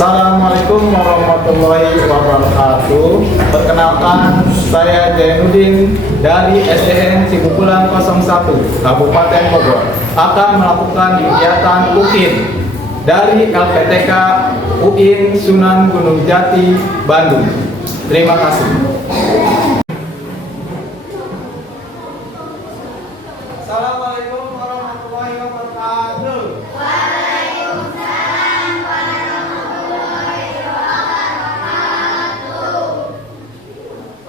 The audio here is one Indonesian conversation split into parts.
Assalamualaikum warahmatullahi wabarakatuh. Perkenalkan, saya Jainuddin dari SDN Cibukulan 01, Kabupaten Bogor, akan melakukan kegiatan UIN dari LPTK UIN Sunan Gunung Jati, Bandung. Terima kasih. Assalamualaikum warahmatullahi wabarakatuh.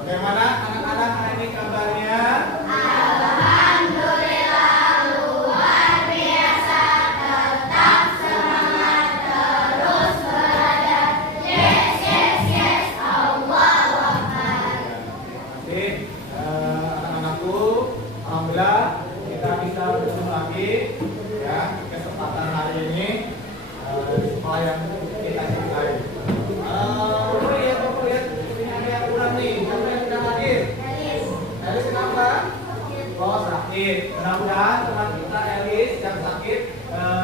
Bagaimana anak-anak hari ini kabarnya? Alhamdulillah luar biasa, tetap semangat terus belajar. Yes, yes, yes, Allahu Akbar. Terima kasih anak-anakku. Alhamdulillah kita bisa bertemu lagi ya kesempatan hari ini di sekolah yang kita cintai. Lihat ini ada yang kurang nih. Siapa yang tidak hadir? Elis kenapa? Oh, sakit. Mudah-mudahan teman kita Elis yang sakit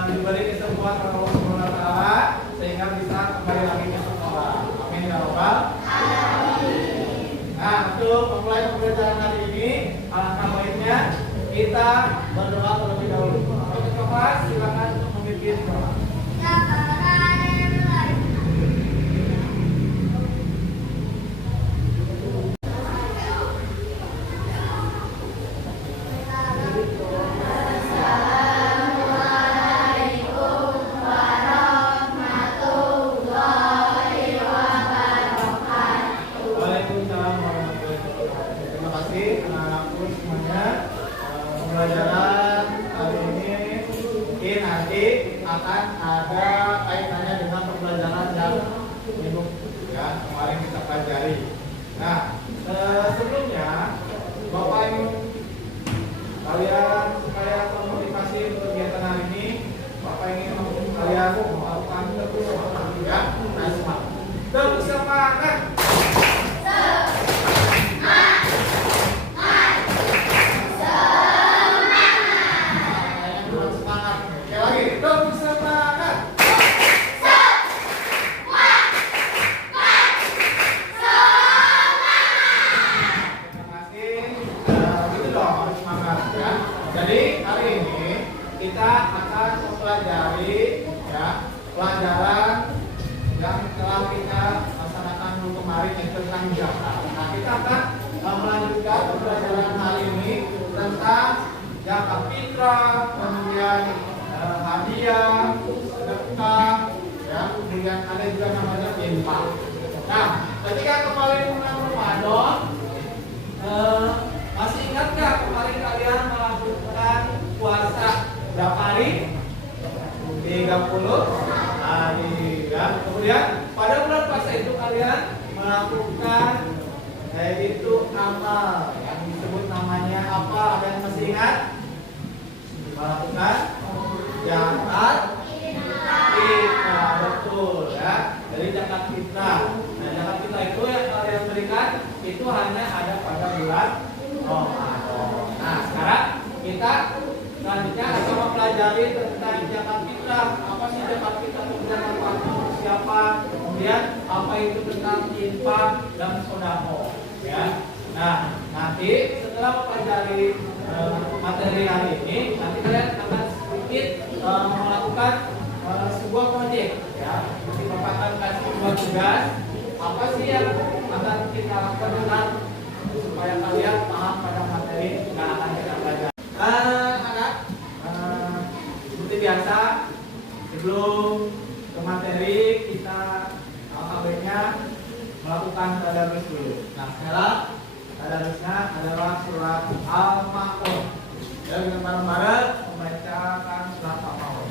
diberi kesembuhan oleh Allah Subhanahu wa taala sehingga bisa kembali lagi ke sekolah. Amin ya rabbal alamin. Nah, untuk memulai pembelajaran hari ini, alangkah baiknya kita berdoa terlebih dahulu. Untuk kelas, silakan untuk memimpin doa. Waalaikumsalam warahmatullahi wabarakatuh. Terima kasih anak-anakku semuanya. Pembelajaran hari ini mungkin nanti akan ada kaitannya dengan pembelajaran yang minggu ya kemarin kita pelajari. Nah, sebelumnya Bapak Ibu kalian supaya termotivasi untuk kegiatan hari ini, Bapak ingin kalian melakukan terus ya, terus semangat. Jadi hari ini kita akan mempelajari ya pelajaran yang telah kita laksanakan kemarin yang tentang zakat. Nah, kita akan melanjutkan pembelajaran hari ini tentang zakat fitrah, kemudian hadiah, sedekah, ya, kemudian ada juga namanya infak. Nah, ketika kemarin bulan Ramadan, masih ingat nggak kemarin kalian melakukan puasa berapa hari? 30 hari ya. Kemudian pada bulan puasa itu kalian melakukan yaitu amal yang disebut namanya apa? Ada yang masih ingat? Melakukan zakat fitrah, betul ya. Dari zakat fitrah. Nah, zakat fitrah itu yang kalian berikan itu hanya ada pada bulan Ramadan. Nah, sekarang kita selanjutnya akan mempelajari tentang zakat fitrah. Apa sih zakat fitrah? Kemudian manfaatnya untuk siapa? Kemudian apa itu tentang infak dan sedekah? Ya. Nah, nanti setelah mempelajari materi hari ini, nanti kalian akan sedikit melakukan sebuah proyek. Ya, nanti Bapak akan kasih sebuah tugas. Apa sih yang akan kita lakukan dengan supaya kalian paham pada materi yang akan kita pelajari. Anak, seperti biasa sebelum ke materi kita alhamdulillah melakukan tadarus dulu. Nah, sekarang tadarusnya adalah surat Al-Ma'un. Ya, kita bareng-bareng membacakan surat Al-Ma'un.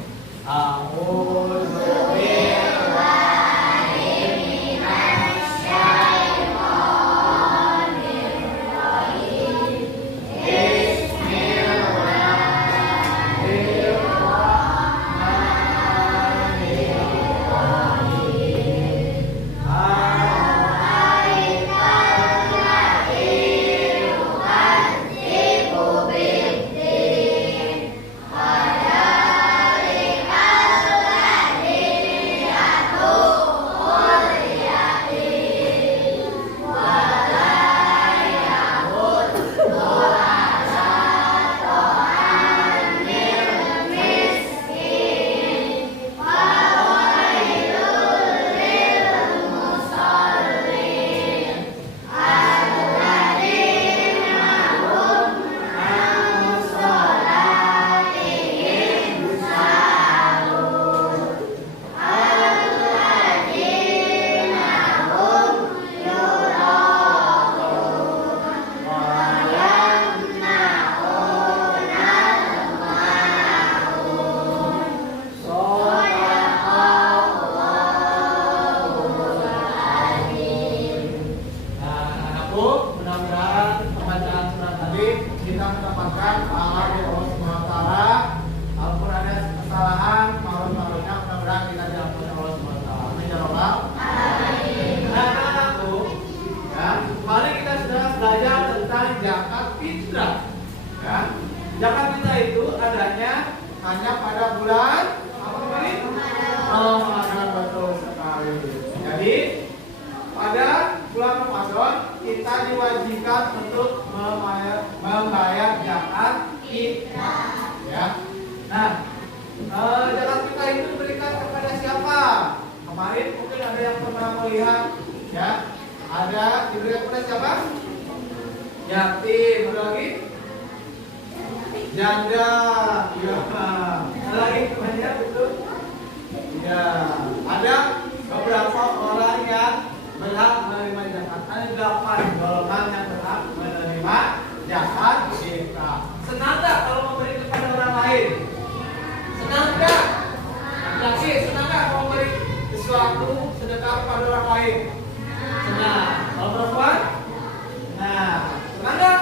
melihat ya ada diberikan kepada siapa? Yatim. Ada lagi? Janda. Ya. Ada lagi banyak betul. Ya. Ada beberapa orang yang berhak menerima zakat. Ada 8 golongan yang berhak menerima zakat kita. Senang tak kalau memberi kepada orang lain? Senang tak? Laki, senang tak kalau memberi sesuatu sedekah kepada orang lain? Senang. Kalau perempuan? Nah, senang tak?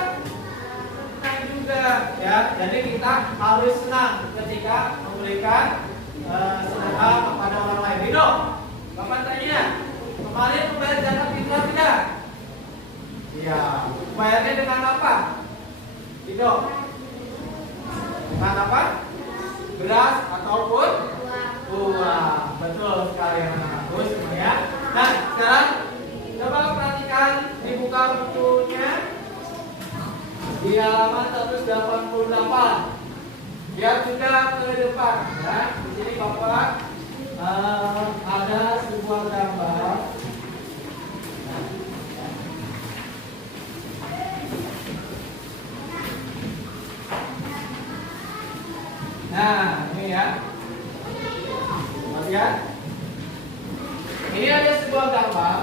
Senang juga ya. Jadi kita harus senang ketika memberikan sedekah kepada orang lain. Dino, Bapak tanya, kemarin membayar zakat fitrah tidak? Iya. Bayarnya dengan apa? Dino, dengan apa? Beras ataupun uang. Betul sekali anak-anakku semuanya. Nah, sekarang coba perhatikan, dibuka bukunya di halaman 188. Biar juga ke depan ya. Di sini Bapak ada sebuah gambar. Nah, ini ya. Lihat. Ini ada sebuah gambar.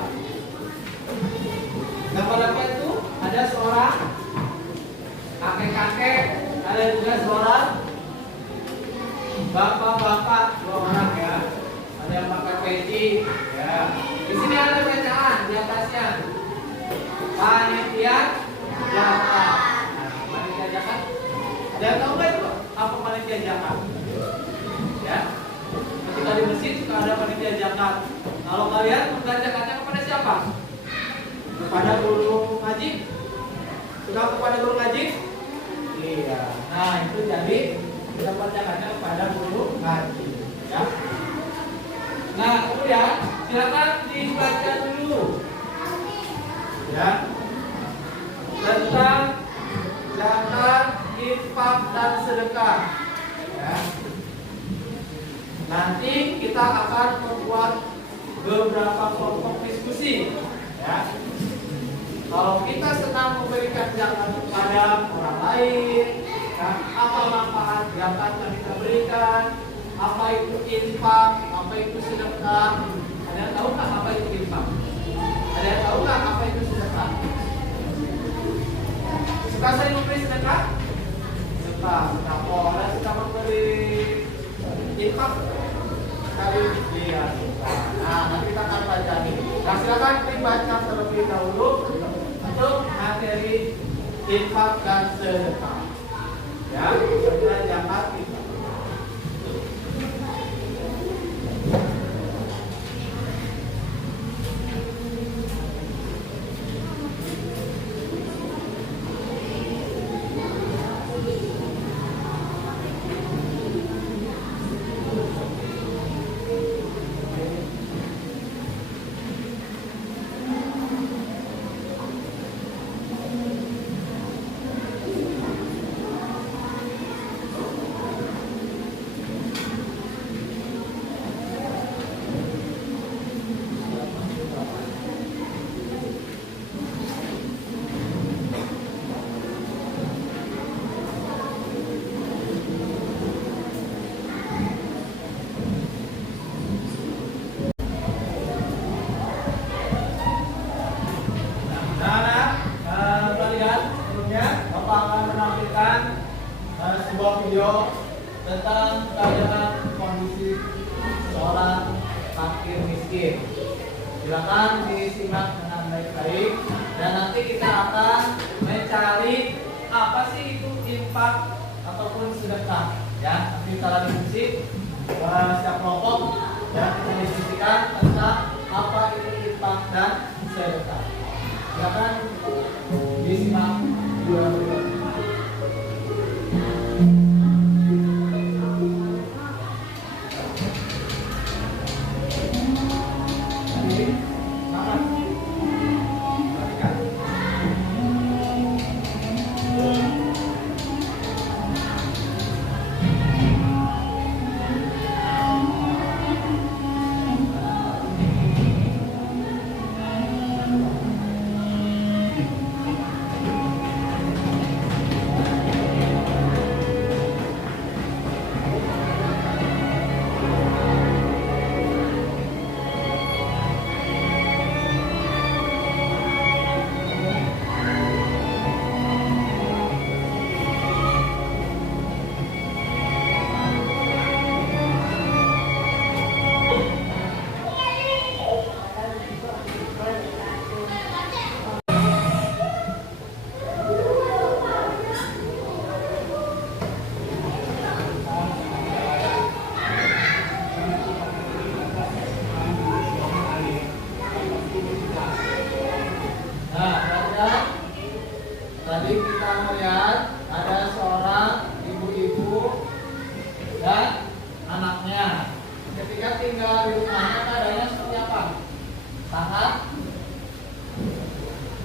Gambar apa itu? Ada seorang kakek-kakek, ada juga seorang bapak-bapak, 2 orang ya. Ada yang pakai peci ya. Di sini ada bacaan di atasnya. Panitia zakat. Nah, panitia zakat. Ada yang tahu nggak itu apa panitia zakat? Ya. Ketika di masjid suka ada panitia zakat. Kalau kalian memberikan zakatnya kepada siapa? Kepada guru ngaji? Sudah kepada guru ngaji? Iya. Nah, itu jadi kita zakatnya kepada guru ngaji. Ya. Nah, kemudian silakan dibaca dulu. Ya. Tentang zakat, infak dan sedekah. Ya. Nanti kita akan membuat beberapa kelompok diskusi. Ya. Kalau kita senang memberikan zakat kepada orang lain, ya, apa manfaat zakat yang kita berikan? Apa itu infak? Apa itu sedekah? Ada yang tahu nggak apa itu infak? Ada yang tahu nggak apa itu sedekah? Suka saya memberi sedekah? Suka. Kenapa orang suka memberi infak? Sekali dia suka. Nah, nanti kita akan baca nih. Nah, silakan dibaca terlebih dahulu untuk materi infak dan sedekah. Ya, kita zakat infak. Sebuah video tentang keadaan kondisi seorang fakir miskin. Silakan disimak dengan baik-baik dan nanti kita akan mencari apa sih itu infak ataupun sedekah. Ya, nanti kita diskusi setiap kelompok ya kita diskusikan tentang apa itu infak dan sedekah. Silakan disimak video berikut.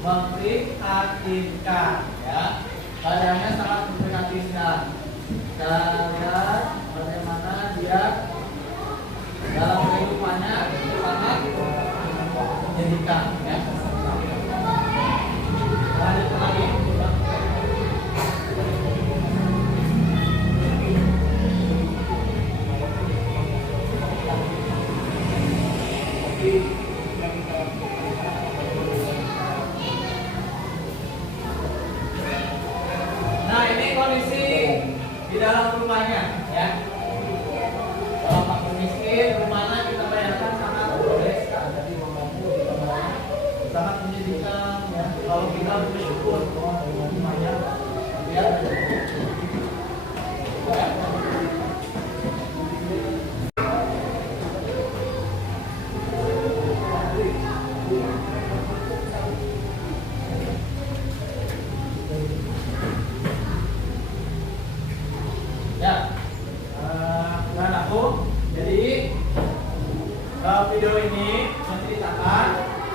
memprihatinkan, ya. Badannya sangat memprihatinkan. Kita lihat bagaimana dia dalam kehidupannya sangat menyedihkan, ya. Lanjut lagi. Nah, ini kondisi di dalam rumahnya, ya. Kalau fakir miskin, rumahnya kita bayangkan sangat berdosa, jadi membantu di bawahnya sangat menyedihkan, ya. Kalau kita bersyukur dengan rumahnya, ya. Dan aku, jadi video ini menceritakan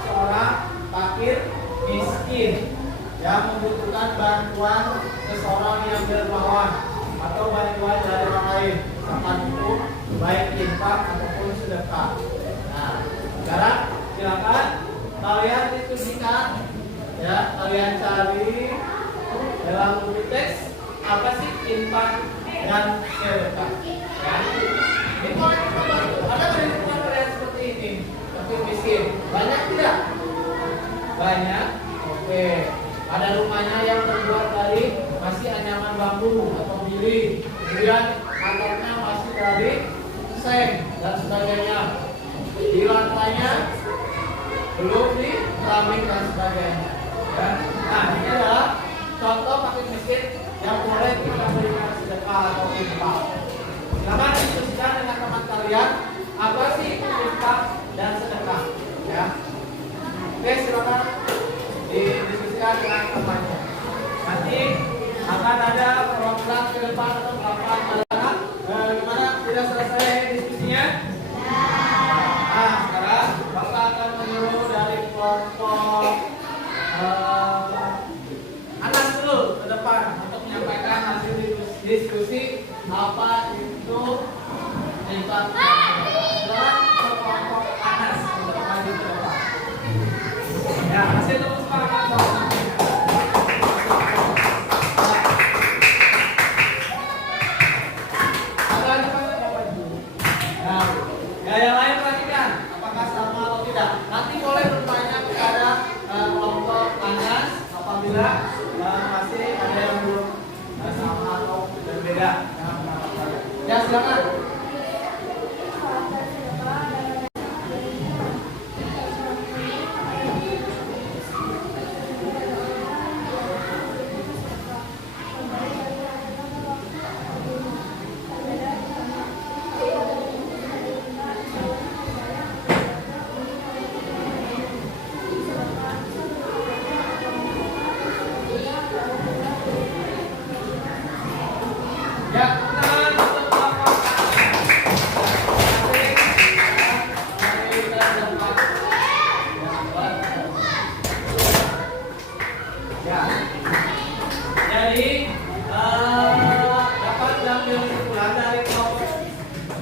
seorang fakir miskin yang membutuhkan bantuan seseorang yang dermawan atau bantuan dari orang lain, misalkan itu baik infak ataupun sedekah. Nah, sekarang silakan kalian diskusikan, ya, kalian cari dalam buku teks apa sih infak dan sedekah. Ya. Ini kalau kita bantu, ada di rumah kalian seperti ini, tapi miskin, banyak tidak? Banyak. Oke. Ada rumahnya yang terbuat dari masih anyaman bambu atau bili, kemudian atapnya masih dari seng dan sebagainya. Di lantainya belum di keramik dan sebagainya. Ya. Nah, ini adalah contoh fakir miskin yang boleh kita berikan sedekah atau infak. Silakan diskusikan dengan teman kalian apa sih infak dan sedekah, ya. Oke, silakan didiskusikan dengan temannya. Nanti akan ada program ke depan atau program anak. Gimana? Tidak selesai diskusinya? Nah, sekarang Bapak akan menyuruh dari kelompok Anas dulu ke depan untuk menyampaikan hasil diskusi apa itu infak. Silakan kelompok Anas untuk maju ke depan. Ya, hasil tepuk semangat Bapak. Ya, yang lain perhatikan apakah sama atau tidak. Nanti boleh bertanya kepada kelompok Anas apabila masih ada yang belum sama atau berbeda dengan pendapat kalian. Ya, silakan. Ya, teman-teman, untuk kelompok ya. Jadi dapat diambil kesimpulan dari kelompok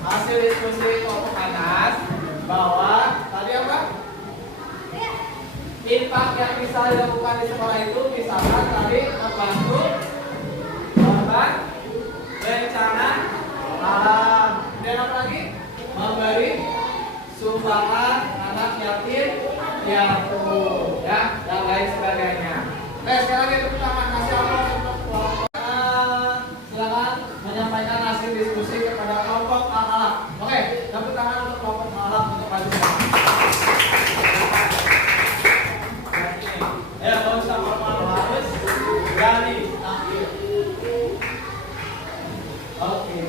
hasil diskusi kelompok Anas bahwa tadi apa? Infak yang bisa dilakukan di sekolah itu misalkan tadi membantu korban bencana alam, dan apa lagi? Memberi sumbangan anak yatim piatu, ya, dan lain sebagainya. Sekali lagi tepuk tangan, kasih aplaus untuk kelompok. Silakan menyampaikan hasil diskusi kepada kelompok Al-Alaq. Oke, tepuk tangan untuk kelompok Al-Alaq untuk maju. Ya, kalau usah malu-malu, harus berani tampil. Oke.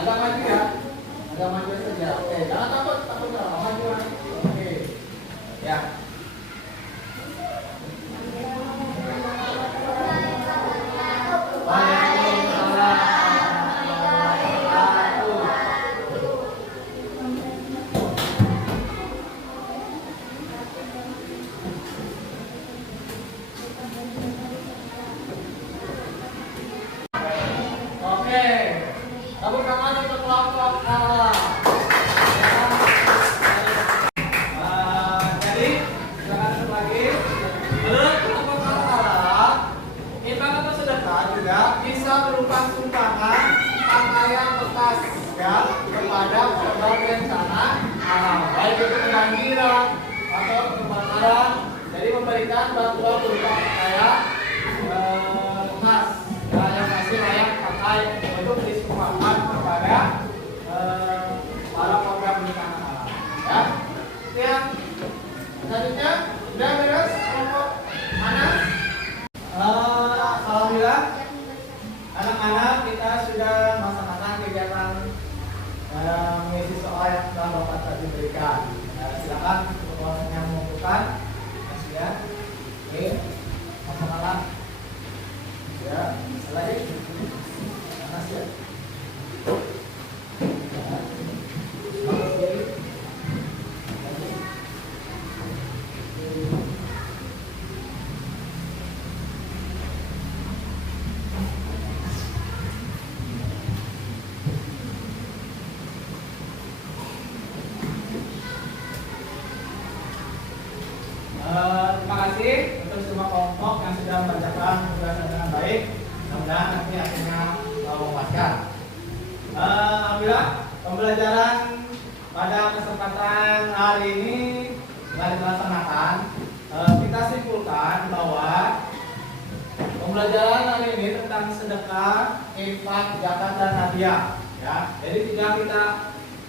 Agak maju ya, agak maju saja. Oke, jangan takut ya, maju. Oke, ya. baik itu kebanjiran atau kebakaran. Jadi memberikan bantuan berupa pakaian emas yang masih layak pakai untuk disumbangkan kepada para korban bencana alam. Ya. Oke. Selanjutnya sudah beres kelompok anak. Alhamdulillah anak-anak kita sudah melaksanakan kegiatan mengisi soal yang telah Bapak tadi berikan. Silakan untuk yang mengumpulkan. Ya. Oke. Masalah. Ya, lagi. Makasih ya. Terima kasih untuk semua kelompok yang sudah mengerjakan tugasnya dengan baik. Mudah-mudahan nanti akhirnya memuaskan. Alhamdulillah pembelajaran pada kesempatan hari ini telah dilaksanakan. Kita simpulkan bahwa pembelajaran hari ini tentang sedekah, infak, zakat dan hadiah. Ya, jadi tidak kita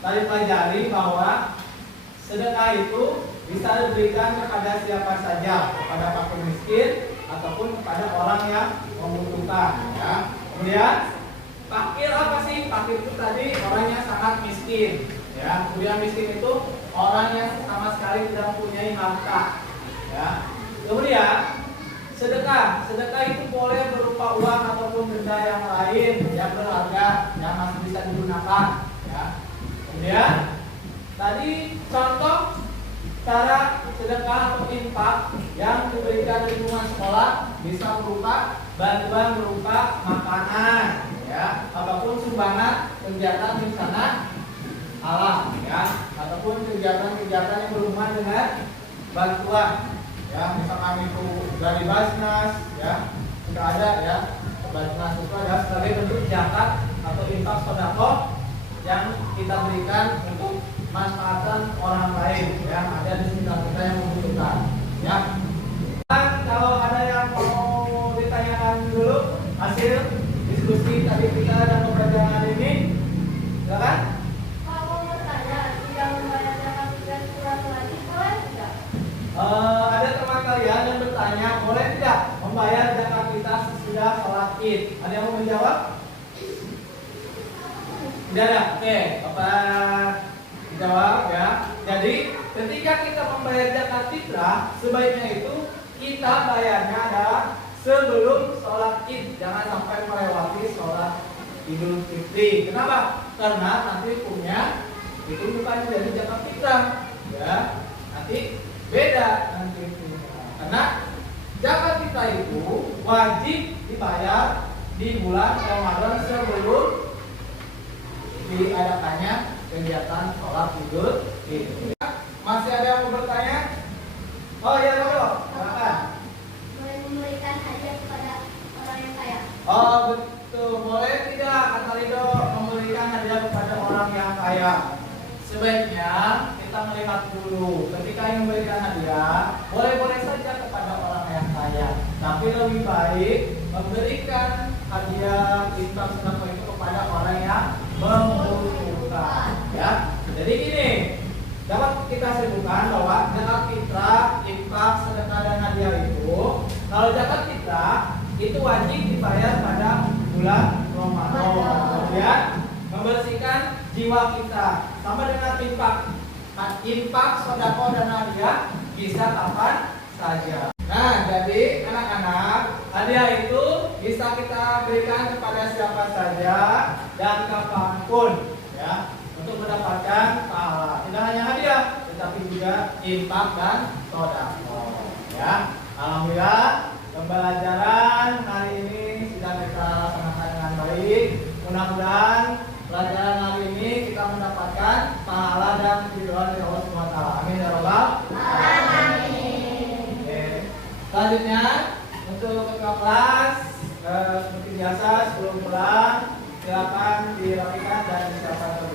tadi pelajari bahwa sedekah itu bisa diberikan kepada siapa saja, kepada fakir miskin ataupun kepada orang yang membutuhkan. Ya. Kemudian fakir apa sih? Fakir itu tadi orang yang sangat miskin. Ya. Kemudian miskin itu orang yang sama sekali tidak mempunyai harta. Ya. Kemudian sedekah, sedekah itu boleh berupa uang ataupun benda yang lain yang berharga yang masih bisa digunakan. Ya. Kemudian tadi contoh cara sedekah atau infak yang diberikan di lingkungan sekolah bisa berupa bantuan berupa makanan, ya, ataupun sumbangan kegiatan di sana alam, ya, ataupun kegiatan-kegiatan yang berhubungan dengan bantuan, ya, misalkan itu dari Basnas, ya, sudah ada, ya, Basnas itu adalah sebagai bentuk zakat atau infak sedekah yang kita berikan untuk manfaatan orang lain yang ada di sekitar kita yang membutuhkan. Ya. Dan kalau ada yang mau ditanyakan dulu hasil diskusi tadi kita dan pembelajaran hari ini, silakan. Kalau mau bertanya, tidak membayar zakat dan kurang lagi boleh tidak? Ada teman kalian yang bertanya, boleh tidak membayar zakat kita sesudah sholat Id? Ada yang mau menjawab? Tidak ada. Oke, Bapak jawab ya. Jadi ketika kita membayar zakat fitrah, sebaiknya itu kita bayarnya adalah sebelum sholat Id, jangan sampai melewati sholat Idul Fitri. Kenapa? Karena nanti hukumnya itu bukan menjadi zakat fitrah, ya. Nanti beda nanti karena zakat fitrah itu wajib dibayar di bulan Ramadan sebelum diadakannya kegiatan sholat Idul Fitri. Masih ada yang mau bertanya? Oh iya, dong. Silakan. Boleh memberikan hadiah kepada orang yang kaya? Oh betul, boleh tidak kata Rido memberikan hadiah kepada orang yang kaya? Sebaiknya kita melihat dulu. Ketika ingin memberikan hadiah, boleh-boleh saja kepada orang yang kaya. Tapi lebih baik memberikan hadiah infak sedekah itu kepada orang yang membutuhkan. Ya, jadi gini, dapat kita simpulkan bahwa zakat fitrah, infak, sedekah dan hadiah itu, kalau zakat fitrah itu wajib dibayar pada bulan Ramadan. Kemudian membersihkan jiwa kita, sama dengan infak. Infak, sedekah dan hadiah bisa kapan saja. Nah, jadi anak-anak, hadiah itu bisa kita berikan kepada siapa saja dan kapanpun, ya, untuk mendapatkan pahala. Tidak hanya hadiah, tetapi juga infak dan sedekah. Ya, alhamdulillah pembelajaran hari ini sudah kita laksanakan dengan baik. Mudah-mudahan pelajaran hari ini kita mendapatkan pahala dan keridhaan dari Allah SWT. Amin ya rabbal alamin. Selanjutnya untuk ketua kelas seperti biasa sebelum pulang silakan dirapikan dan disiapkan.